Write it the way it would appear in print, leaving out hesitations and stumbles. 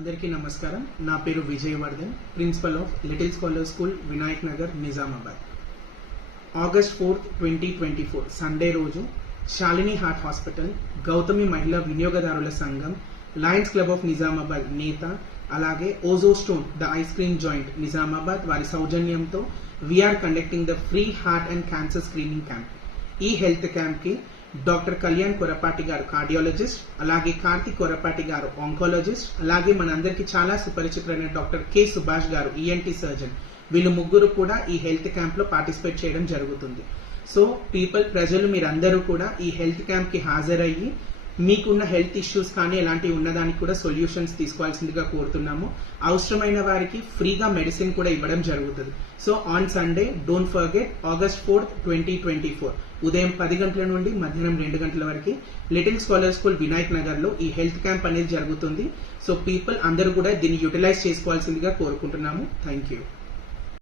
అందరికీ నమస్కారం. నా పేరు Vijayavardhan, principal of Little Scholar School, Vinayak Nagar, Nizamabad. August 4, 2024 Sunday రోజు శాలిని హార్ట్ హాస్పిటల్, గౌతమి మహిళా వినియోగదారుల సంఘం, లయన్స్ క్లబ్ ఆఫ్ నిజామాబాద్ నేత, అలాగే Ozo stone the ice cream joint Nizamabad వారి సౌజన్యంతో we're conducting the free heart and cancer screening camp. ఈ హెల్త్ క్యాంప్ కి డాక్టర్ కళ్యాణ్ కొరపాటి గారు కార్డియాలజిస్ట్, అలాగే కార్తిక్ కొరపాటి గారు ఆంకాలజిస్ట్, అలాగే మనందరికీ చాలా సుపరిచితులైన డాక్టర్ కె సుభాష్ గారు ఈఎన్టీ సర్జన్, వీళ్ళు ముగ్గురు కూడా ఈ హెల్త్ క్యాంప్ లో పార్టిసిపేట్ చేయడం జరుగుతుంది. సో ప్రజలు మీరందరూ కూడా ఈ హెల్త్ క్యాంప్ కి హాజరయ్యి మీకున్న హెల్త్ ఇష్యూస్ కానీ ఎలాంటివి ఉన్నదానికి కూడా సొల్యూషన్స్ తీసుకోవాల్సిందిగా కోరుతున్నాము. అవసరమైన వారికి ఫ్రీగా మెడిసిన్ కూడా ఇవ్వడం జరుగుతుంది. So on Sunday don't forget August 4, 2024 ఉదయం 10 గంటల నుండి మధ్యాహ్నం 2 గంటల వరకు little Scholar School Vinayak Nagar లో ఈ హెల్త్ క్యాంప్ అనేది జరుగుతుంది. సో అందరూ కూడా దీన్ని యూటిలైజ్ చేసుకోవాల్సిందిగా కోరుకుంటున్నాము. Thank you.